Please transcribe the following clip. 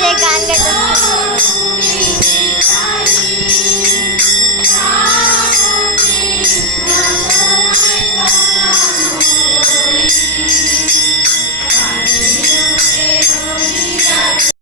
गाणं गायचं